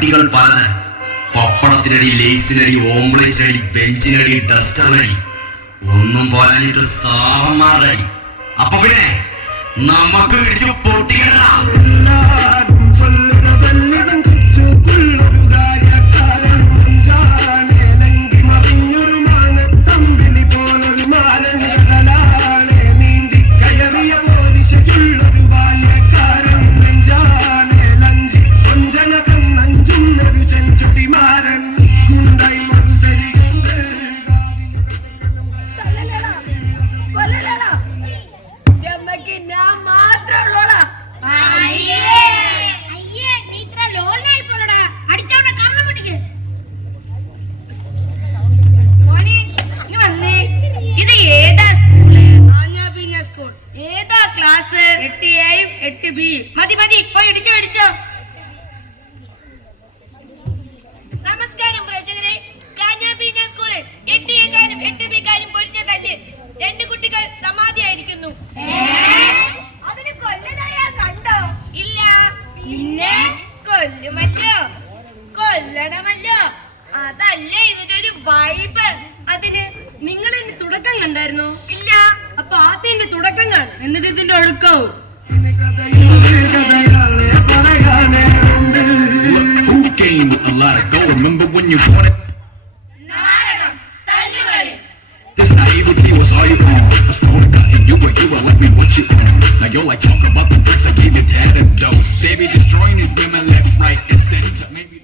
അടികൾ പലതരം. പപ്പടത്തിനടി, ലേസിനടി, ഓംപ്ലേറ്റിനടി, ബെഞ്ചിനടി, ഡസ്റ്ററിനടി, ഒന്നും പോരാനിട്ട് സാവന്മാരടി. അപ്പൊ പിന്നെ നമുക്ക് ഇടിച്ചു പൊട്ടിക്കണ്ട. നമസ്കാരം പ്രേക്ഷകരെ. കാഞ്ഞാപീഞ്ഞ സ്കൂള് 8A-ക്കാരും 8B-ക്കാരും പൊരിഞ്ഞ തല്ല്. 2 കുട്ടികൾ സമാധിയായിരിക്കുന്നു. അതിന് കൊല്ലനായാ കണ്ടോ? ഇല്ല. പിന്നെ കൊല്ലുമല്ലോ, കൊല്ലണമല്ലോ. അതല്ലേ ഇതിന്റെ ഒരു വൈബ്. അതിന് നിങ്ങൾ ഇതിന്റെ തുടക്കം കണ്ടായിരുന്നോ? ഇല്ല. അപ്പൊ ആദ്യന്റെ തുടക്കം കാണും, എന്നിട്ട് ഇതിന്റെ ഒടുക്കാവും. A lot of go. Remember when you bought it? നാടകം, തല്ലുകളി. This naivety was all you on. I stole a gun and you were like me what you on. Now you're like talk about the bricks I gave your dad a dose. They be destroying these women left, right, and center. Maybe.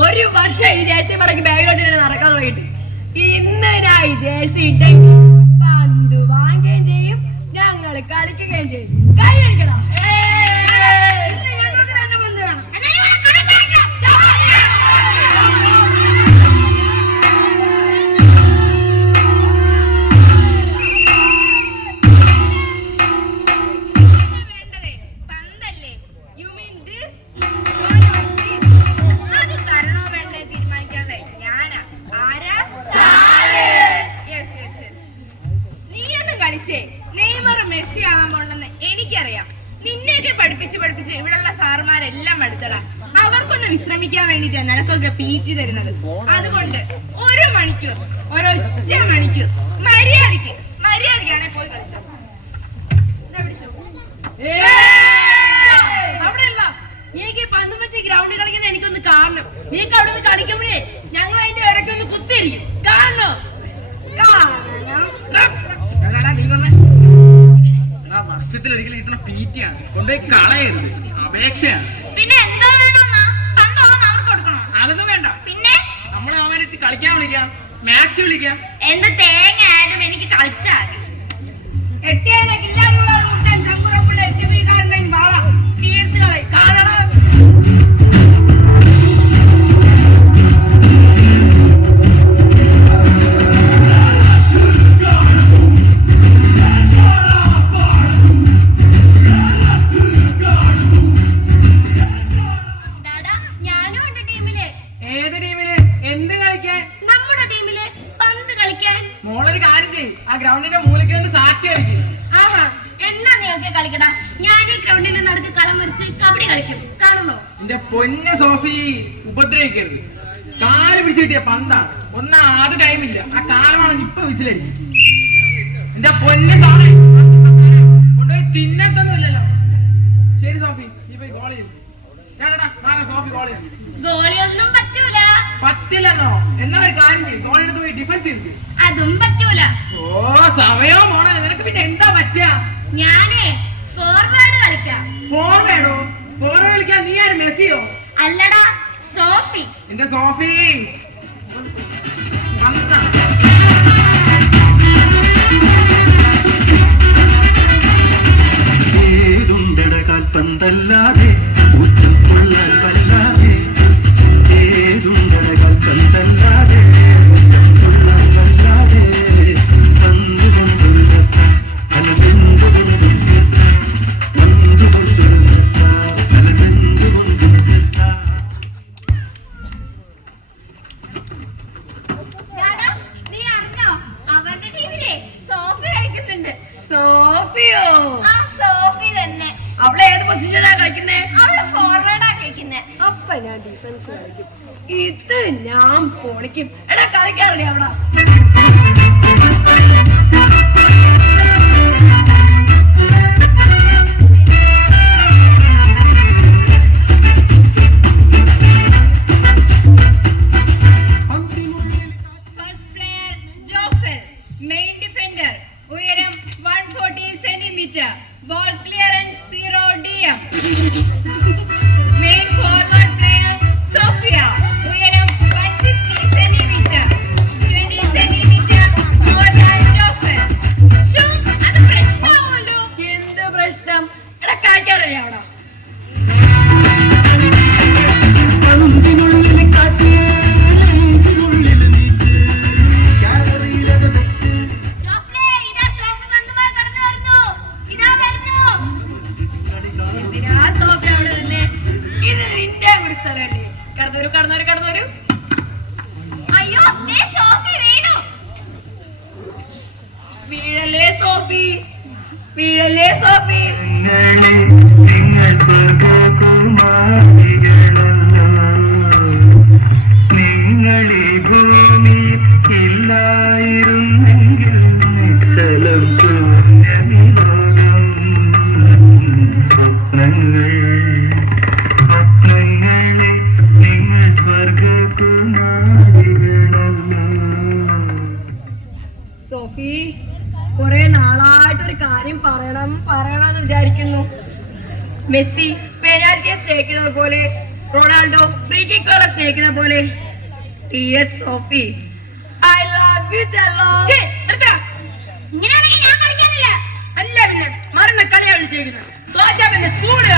ഒരു വർഷം ഈ jersey മടക്കി ബാഗിലോട്ട് നടക്കാൻ തുടങ്ങിയിട്ട് ഇന്ന് ഞാൻ ഈ jersey ഇട്ടെങ്കിൽ പന്ത് വാങ്ങുകയും ചെയ്യും, ഞങ്ങൾ കളിക്കുകയും ചെയ്യും. കൈ അടിക്കണം. മെസ്സി ആവാൻ പോണെന്ന് എനിക്കറിയാം. നിന്നെയൊക്കെ പഠിപ്പിച്ച് ഇവിടെയുള്ള സാറുമാരെല്ലാം എടുത്തടാ. അവർക്കൊന്ന് വിശ്രമിക്കാൻ വേണ്ടിട്ടാണ് നിനക്കൊക്കെ പീറ്റി തരുന്നത്. അതുകൊണ്ട് 1 മണിക്കൂർ, ഒരൊറ്റ മണിക്കൂർ മര്യാദയ്ക്കാണെ പോയി കളിച്ചോ. അവിടെയല്ല, നീക്ക് പന്ത് വെച്ച് ഗ്രൗണ്ടിൽ കളിക്കുന്ന എനിക്കൊന്ന് കാണണം. നീക്ക് അവിടെ നിന്ന് കളിക്കുമ്പോഴേ ഞങ്ങൾ അതിന്റെ ഇടയ്ക്കൊന്ന് കുത്തിയിരിക്കും. കാണണോ? വർഷത്തിലൊരിക്കലും കിട്ടുന്ന പീറ്റിയാണ്, കൊണ്ടുപോയി കളയരുത്, അപേക്ഷയാണ്. പിന്നെ എന്താ വേണമെന്നാ? അവർക്ക് കൊടുക്കണം. അതൊന്നും വേണ്ട. പിന്നെ നമ്മളെ അവന്മാരെ കളിക്കാൻ വിളിക്കാം, മാച്ച് വിളിക്കാം. എന്ത് തേങ്ങ ആയാലും എനിക്ക് കളിച്ചാൽ മോളൊരു കാര്യം ചെയ്യും, ആ ഗ്രൗണ്ടിന്റെ മൂലയ്ക്ക് നിന്ന് സാറ്റ് കളിക്കും. ആഹാ, എന്നാ നീയൊക്കെ കളിക്കടാ. ഞാൻ ഈ ഗ്രൗണ്ടിന്റെ നടുക്ക് കളം വരച്ച് കബഡി കളിക്കും. കാണണോ? എന്റെ പൊന്ന സോഫി, ഉപദ്രവിക്കരുത്. കാല് പിടിച്ചു കിട്ടിയ പന്താണ്. ആദ്യ ടൈമില്ല, ആ കാലമാണ് ഇപ്പൊ വിസിലടിക്കും. എന്റെ പൊന്ന സാറേ, കൊണ്ടുപോയി തിന്നത്തൊന്നുമില്ലല്ലോ. ശരി സോഫി, നീ പോയി ഗോൾ ചെയ്തു. സോഫി ഗോൾ ചെയ്തു. ഗോളിയൊന്നും പറ്റൂല. പറ്റില്ലെന്നോ? എന്നാ ഒരു കാര്യം ചെയ്യും, ഗോളിയെടുത്ത് പോയി ഡിഫൻസ് ചെയ്തു. അതും പറ്റൂല. ഓ സമയം പോണേ, നിനക്ക് പിന്നെ എന്താ പറ്റുക? ഞാനേ ഫോർവേഡ് കളിക്കാം. ഫോർവേഡോ? ഫോൺ വിളിക്കാൻ നീ ആര് മെസ്സിയോ? അല്ലടാ സോഫി. എന്റെ സോഫി വന്ന ഏതുണ്ടട കാൽപ്പന്തല്ലാതെ ഊറ്റം കൊള്ളാൻ വല്ലാതെ ഏതുണ്ടട കാൽപ്പന്തല്ലാതെ ഊറ്റം കൊള്ളാൻ വല്ലാതെ വന്നുകൊണ്ടൊരു വെച്ച അലവെന്തുകൊണ്ടും തീർച്ച വന്നുകൊണ്ടൊരു വെച്ച അലവെന്തുകൊണ്ടും തീർച്ച. നീ അറിഞ്ഞോ അവരുടെ ടീമിലെ സോഫി കളിക്കുന്നുണ്ട്. സോഫിയോ? ആ സോഫി തന്നെ. അവളെ ഏത് പൊസിഷനാ കളിക്കുന്നേ? അവള് ഫോർവേഡാ കളിക്കുന്നേ. അപ്പൊ ഞാൻ ഡിഫൻസ് കളിക്കും. ഇത് ഞാൻ പൊളിക്കും. എടാ കളിക്കാറില്ലേ അവിടെ? First player Jofel, main defender, ഉയരം 140 centimetre, ball clearance 0 DM. Main forward player Sophia, ഉയരം 160 centimetre, 20 centimetre more than Jofel. ശോ, അത് പ്രശ്നമാവുമല്ലോ. എന്ത് പ്രശ്നം? എടാ കളിക്കാറില്ലേ അവിടെ? പന്തിനുള്ളിൽ കാറ്റ് നെഞ്ചിനുള്ളിൽ നീറ്റ് ഗാലറിയിലത് വെറ്റ് ജോഫ്ലെ, ഇതാ സോഫി പന്തുമായി കടന്നു വരുന്നു. ഇതാ വരുന്നു. എന്തിനാ സോഫി അവിടെ തന്നെ? ഇത് നിന്റെ കൂടി സ്ഥലമല്ലേ? കടന്നൂരു. അയ്യോ, ദേ സോഫി വീണു. വീഴല്ലേ സോഫി, വീഴല്ലേ സോഫി. നിങ്ങളെ നിങ്ങൾ സ്വർഗകുമാരികളല്ലോ നിങ്ങളീ ഭൂമിയിൽ ഇല്ലായിരുന്നെങ്കിൽ നിശ്ചലം ശൂന്യമി ലോകം സ്വപ്നങ്ങളെ നിങ്ങൾ സ്വർഗകുമാരികളല്ലോ. സോഫി, കുറെ നാളായിട്ടൊരു കാര്യം പറയണമെന്ന് വിചാരിക്കുന്നു. മെസ്സി പെനാൽറ്റിയെ സ്നേഹിക്കുന്നത് പോലെ, റൊണാൾഡോ ഫ്രീ കിക്കുകളെ സ്നേഹിക്കുന്ന പോലെ, സോഫി ഐ ലവ് യു ചെല്ലോ. ഇങ്ങനെയാണെങ്കിൽ ഞാൻ കളിക്കാനില്ല. അല്ല പിന്നെ മരണ കളിയാ വിളിച്ചേക്കുന്നത്. തോറ്റാ പിന്നെ സ്കൂളിൽ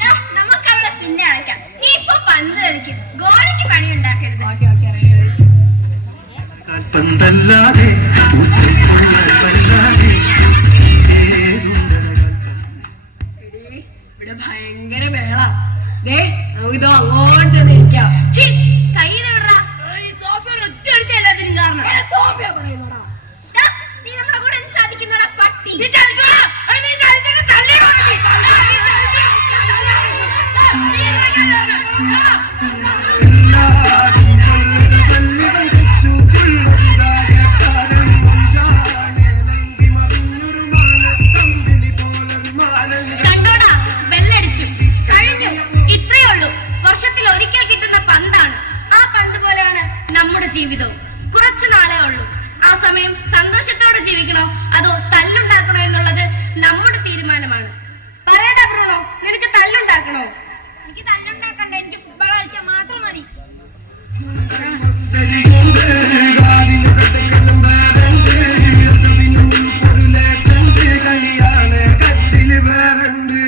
ദാ, നമുക്ക് അവിടെ പിന്നെ കളിക്കാം. നീ ഇപ്പൊ പന്ത് കളിക്കും. ഗോളിക്ക് പണി ഉണ്ടാക്കരുത്. കാൽപ്പന്തല്ലാതെ ഊറ്റം കൊള്ളാൻ വല്ലാതെ ഏതുണ്ടട കാൽപ്പന്ത് ഇവിടെ ഭയങ്കര വേള. നമുക്കിതോ അങ്ങോട്ട് ചെന്നിരിക്കാം. കയ്യില് വിടറാ. സോഫി ഒരു ഒറ്റ എല്ലാത്തിനും കാരണം. സോഫിയ പറയുന്നോടാ. ദാ, നീ നമ്മുടെ കൂടെ എന്ത് സാധിക്കുന്നോടാ പട്ടി. നീ ചതിക്കോടാ. നീ ചതിച്ചിട്ട് തള്ളി കൊടുക്ക്. എല്ലാരും ചൊല്ലുന്നതല്ലിവൻ കൊച്ചു പുല്ലൊരിതാകത്താരൻ കൊഞ്ചാണേലെങ്കി മറിഞ്ഞൊരു മാനത്തമ്പിളി പോലൊരു മാനൽ കണ്ടോടാ, ബെല്ലടിച്ചു. കഴിഞ്ഞു. ഇത്രയേ ഉള്ളൂ. വർഷത്തിൽ ഒരിക്കൽ കിട്ടുന്ന പന്താണ്. ആ പന്ത് പോലെയാണ് നമ്മുടെ ജീവിതവും. കുറച്ചു നാളേ ഉള്ളൂ. ആ സമയം സന്തോഷത്തോടെ ജീവിക്കണോ അതോ തല്ലുണ്ടാക്കണോ എന്നുള്ളത് നമ്മുടെ തീരുമാനമാണ്. പറയടാ ബ്രൂണോ, നിനക്ക് തല്ലുണ്ടാക്കണോ? എനിക്ക് തല്ലുണ്ടാക്കണ്ട. എനിക്ക് ഫുട്ബോൾ കളിച്ചാൽ മാത്രം മതി. ശരിയുണ്ട് കാതിന് പെട്ടകലും വേറുണ്ട് അതിനൊരു ലേസുണ്ട് കളിയാണ് കച്ചില് വേറുണ്ട്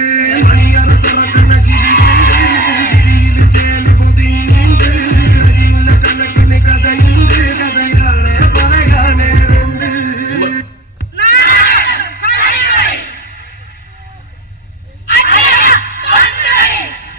മണിയറ തുറക്കുന്ന ചിരിയുണ്ട് ചിരിയിൽ ചേല് പൊതിയുണ്ട് അതിനുള്ള കണക്കിന് കഥയുണ്ട് കഥയാണ് പറയാനേറുണ്ട്.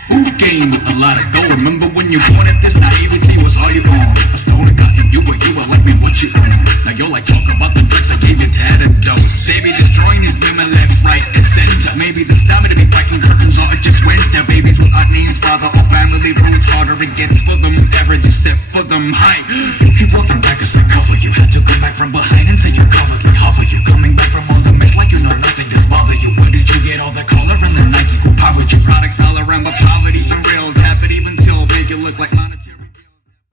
Who gained a lot of gold? Remember when you wanted this naivety was all you own? A stone got you were like me, what you own? Now you're like talk about the drugs I gave your dad a dose. Baby destroying these women left, right, and center. Maybe this time to be fighting curtains or it just winter. Babies without names, father or family roots, harder it gets for them. Average is set for them high.